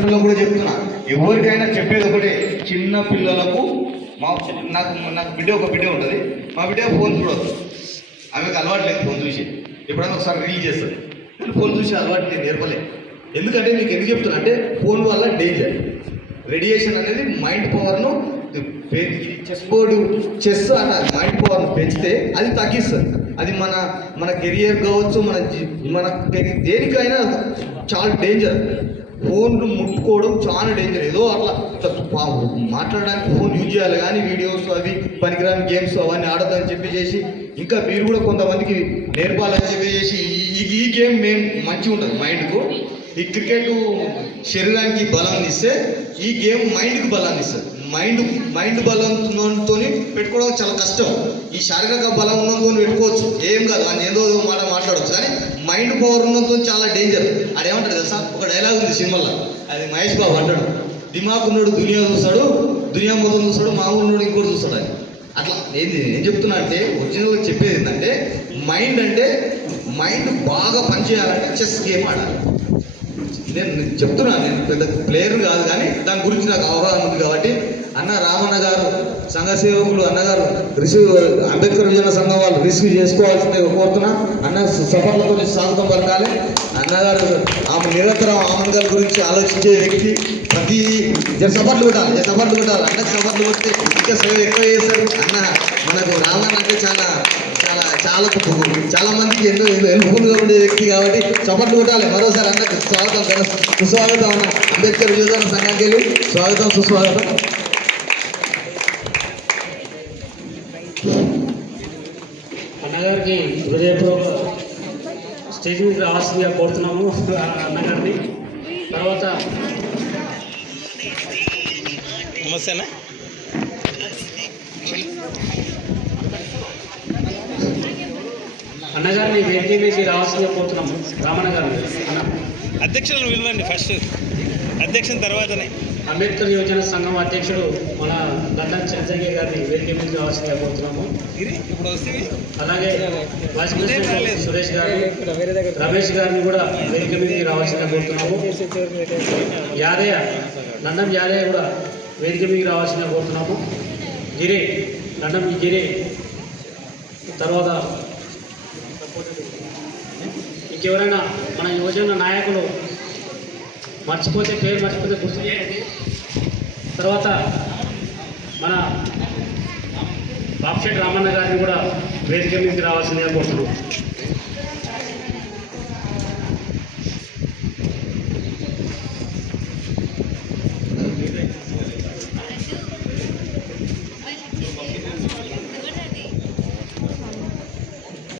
తల్లిదండ్రులకు కూడా చెప్తున్నా, ఎవరికైనా చెప్పేది ఒకటే, చిన్న పిల్లలకు నాకు నాకు ఒక బిడ్డ ఉంటుంది, మా బిడ్డ ఫోన్ చూడదు, ఆమెకు అలవాటు లేదు ఫోన్ చూసి, ఎప్పుడైనా ఒకసారి రీల్ చేస్తుంది, కానీ ఫోన్ చూసి అలవాటు నేను నేర్పలేదు. ఎందుకంటే మీకు ఎందుకు చెప్తున్నా అంటే ఫోన్ వల్ల డేంజర్. రేడియేషన్ అనేది మైండ్ పవర్ను, చెస్ అన్న మైండ్ పవర్ను పెంచితే అది తగ్గిస్తుంది. అది మన కెరియర్ కావచ్చు, మన దేనికైనా చాలా డేంజర్. ఫోన్ ముట్టుకోవడం చాలా డేంజర్. ఏదో అట్లా మాట్లాడడానికి ఫోన్ యూజ్ చేయాలి, కానీ వీడియోస్ అవి పనికిరాని గేమ్స్ అవన్నీ ఆడొద్దని చెప్పేసి, ఇంకా మీరు కూడా కొంతమందికి నేర్పాలని చెప్పేసి ఈ గేమ్ మేము మంచిగా ఉంటుంది మైండ్కు. ఈ క్రికెట్ శరీరానికి బలాన్ని ఇస్తే, ఈ గేమ్ మైండ్కి బలాన్ని ఇస్తుంది. మైండ్ బలంతో పెట్టుకోవడం చాలా కష్టం. ఈ శారీరక బలం ఉన్నంతో పెట్టుకోవచ్చు, ఏం కాదు, అని ఏదో మాట్లాడవచ్చు, కానీ మైండ్ పవర్ ఉన్నంతో చాలా డేంజర్. అదేమంటాడు తెలుసా, ఒక డైలాగ్ ఉంది సినిమాలో, అది మహేష్ బాబు అంటాడు, దిమాగ్ ఉన్నాడు దునియా చూస్తాడు, దునియా మొత్తం చూస్తాడు, మామూలు ఉన్నాడు ఇంకోటి చూస్తాడు అని. అట్లా నేను చెప్తున్నా అంటే, ఒరిజినల్గా చెప్పేది ఏంటంటే, మైండ్ బాగా పనిచేయాలంటే చెస్ గేమ్ ఆడాలి. నేను చెప్తున్నాను, నేను పెద్ద ప్లేయర్ కాదు, కానీ దాని గురించి నాకు అవగాహన ఉంది కాబట్టి. అన్న రామన్న గారు, సంఘ సేవకులు అన్నగారు అంబేద్కర్ విజయన సంఘం వాళ్ళు రిసీవ్ చేసుకోవాల్సిందే కోరుతున్నా. అన్న సఫలతో స్వాగతం పలకాలి. అన్నగారు ఆమె నిరంతరం ఆమన్ గారి గురించి ఆలోచించే వ్యక్తి. ప్రతి సపోర్ట్లు పెట్టాలి, అన్నకు సపోర్ట్లు కొడితే ఇంకా సేవ ఎక్కువ చేస్తారు. అన్న మనకు రామన్న అంటే చాలా మందికి ఎన్నో హెల్ప్ఫుల్గా ఉండే వ్యక్తి కాబట్టి సపోర్ట్లు కొట్టాలి. మరోసారి అన్నకు స్వాగతం, సుస్వాగతం. అన్న అంబేద్కర్ విజయన సంఘానికి వెళ్ళి స్వాగతం, సుస్వాగతం. అన్నగారికి హృదయపూర్వక స్టేజ్ మీద రావాల్సిందిగా కోరుతున్నాము అన్నగారిని. తర్వాత నమస్తేనా, అన్నగారిని వేదిక మీద రావాల్సిందిగా కోరుతున్నాము. రామన్న గారిని అధ్యక్షులను విలువండి, ఫస్ట్ అధ్యక్షుల తర్వాతనే. అంబేద్కర్ యువజన సంఘం అధ్యక్షుడు మన లండన్ చంద్రయ్య గారిని వేదిక మీద రావాల్సిందిగా కోరుతున్నాము. అలాగే వైస్ ప్రెసిడెంట్ సురేష్ గారిని, రమేష్ గారిని కూడా వేదిక మీదకి రావాల్సిందిగా కోరుతున్నాము. యాదయ్య, లండన్ యాదయ్య కూడా వేదిక మీదకి రావాల్సిందిగా కోరుతున్నాము. లండన్ గిరి, తర్వాత ఇంకెవరైనా మన యువజన నాయకులు పేరు మర్చిపోతే గుర్తు చేయండి. తర్వాత మన బాప్షెట్ రామన్న గారిని కూడా వేదిక మీదకి రావాల్సిందిగా కోరుతున్నాం.